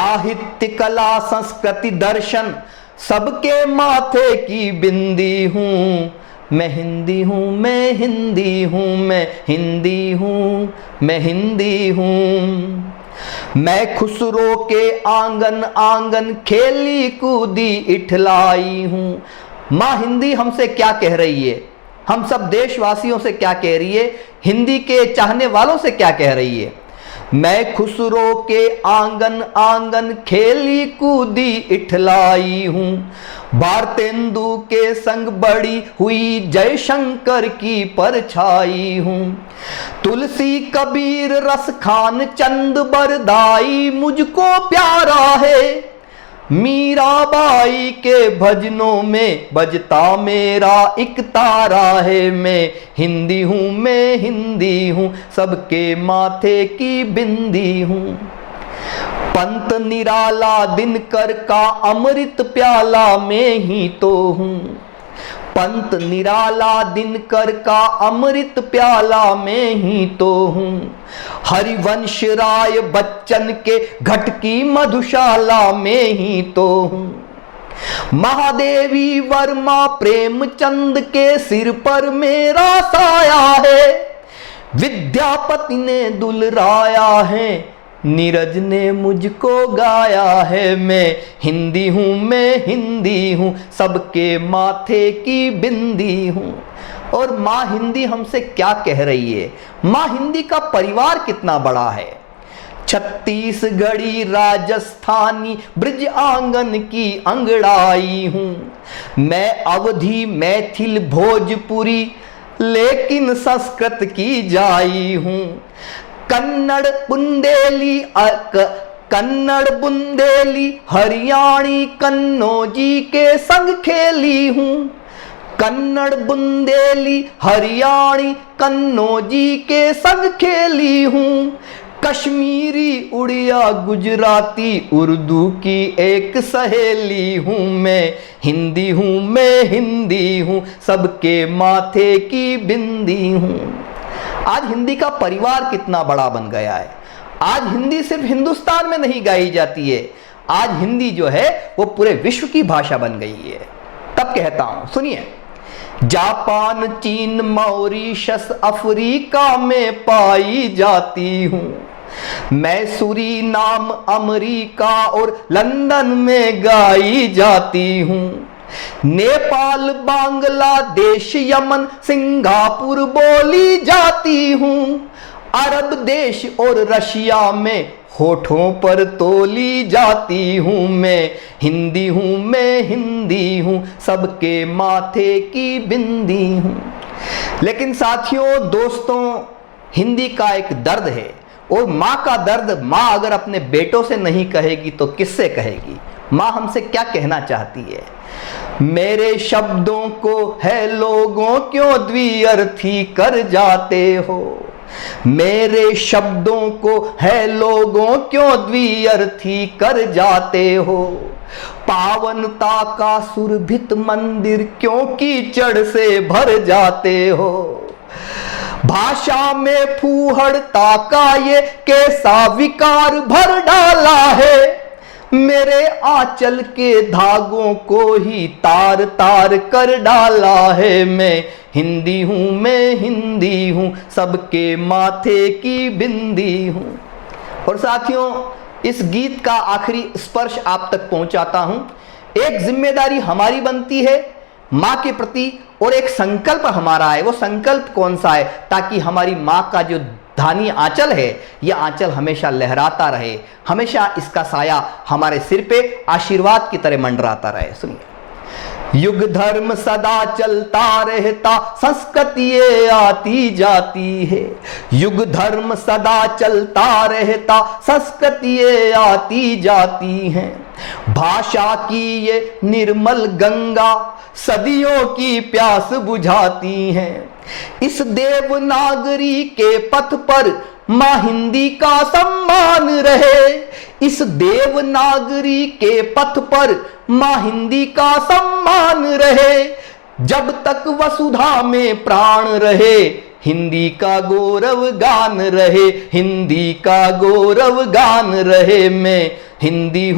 साहित्य कला संस्कृति दर्शन सबके माथे की बिंदी हूँ। मैं हिंदी हूँ, मैं हिंदी हूँ, मैं हिंदी हूँ, मैं हिंदी हूँ। मैं खुसरो के आंगन आंगन खेली कूदी इठलाई हूँ। माँ हिंदी हमसे क्या कह रही है, हम सब देशवासियों से क्या कह रही है, हिंदी के चाहने वालों से क्या कह रही है। मैं खुसरो के आंगन आंगन खेली कूदी इठलाई हूँ। भारतेंदु के संग बड़ी हुई जयशंकर की परछाई हूँ। तुलसी कबीर रस खान चंद बरदाई मुझको प्यारा है। मीराबाई के भजनों में बजता मेरा एक तारा है। मैं हिंदी हूँ, मैं हिंदी हूँ, सबके माथे की बिंदी हूँ। पंत निराला दिनकर का अमृत प्याला में ही तो हूँ। पंत निराला दिनकर का अमृत प्याला में ही तो हूँ। हरिवंश राय बच्चन के घट की मधुशाला में ही तो हूँ। महादेवी वर्मा प्रेमचंद के सिर पर मेरा साया है। विद्यापति ने दुलराया है, नीरज ने मुझको गाया है। मैं हिंदी हूँ, मैं हिंदी हूँ, सबके माथे की बिंदी हूँ। और माँ हिंदी हमसे क्या कह रही है, माँ हिंदी का परिवार कितना बड़ा है। छत्तीसगढ़ी राजस्थानी ब्रिज आंगन की अंगड़ाई हूँ। मैं अवधी मैथिल भोजपुरी लेकिन संस्कृत की जाई हूँ। कन्नड़ बुंदेली हरियाणी कन्नौजी के संग खेली हूँ। कन्नड़ बुंदेली हरियाणी कन्नौजी के संग खेली हूँ। कश्मीरी उड़िया गुजराती उर्दू की एक सहेली हूँ। मैं हिंदी हूँ, मैं हिंदी हूँ, सबके माथे की बिंदी हूँ। आज हिंदी का परिवार कितना बड़ा बन गया है। आज हिंदी सिर्फ हिंदुस्तान में नहीं गाई जाती है, आज हिंदी जो है वो पूरे विश्व की भाषा बन गई है। तब कहता हूं, सुनिए, जापान चीन मॉरिशस अफ्रीका में पाई जाती हूं। मैं सूरीनाम अमेरिका और लंदन में गाई जाती हूं। नेपाल बांग्लादेश यमन सिंगापुर बोली जाती हूँ। अरब देश और रशिया में होठों पर तोली जाती हूँ। मैं हिंदी हूँ, मैं हिंदी हूँ, सबके माथे की बिंदी हूँ। लेकिन साथियों, दोस्तों, हिंदी का एक दर्द है, और माँ का दर्द माँ अगर अपने बेटों से नहीं कहेगी तो किससे कहेगी। माँ हमसे क्या कहना चाहती है, मेरे शब्दों को है लोगों क्यों द्विअर्थी कर जाते हो। मेरे शब्दों को है लोगों क्यों द्विअर्थी कर जाते हो। पावनता का सुरभित मंदिर क्यों कीचड़ से भर जाते हो। भाषा में फूहड़ता का ये कैसा विकार भर डाला है। मेरे आंचल के धागों को ही तार तार कर डाला है। मैं हिंदी हूँ, मैं हिंदी हूँ, सबके माथे की बिंदी हूँ। और साथियों, इस गीत का आखिरी स्पर्श आप तक पहुंचाता हूं। एक जिम्मेदारी हमारी बनती है माँ के प्रति, और एक संकल्प हमारा है। वो संकल्प कौन सा है, ताकि हमारी माँ का जो धानी आंचल है, यह आंचल हमेशा लहराता रहे, हमेशा इसका साया हमारे सिर पे आशीर्वाद की तरह मंडराता रहे। सुनिए, युग धर्म सदा चलता रहता, संस्कृति ये आती जाती है। युग धर्म सदा चलता रहता, संस्कृति ये आती जाती है। भाषा की ये निर्मल गंगा सदियों की प्यास बुझाती है। इस देवनागरी के पथ पर माँ हिंदी का सम्मान रहे। इस देवनागरी के पथ पर माँ हिंदी का सम्मान रहे। जब तक वसुधा में प्राण रहे, हिंदी का गौरव गान रहे, हिंदी का गौरव गान रहे। मैं हिंदी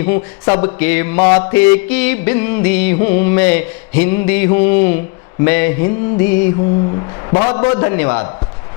हूँ, सबके माथे की बिंदी हूँ। मैं हिंदी हूँ, मैं हिंदी हूँ। बहुत बहुत धन्यवाद।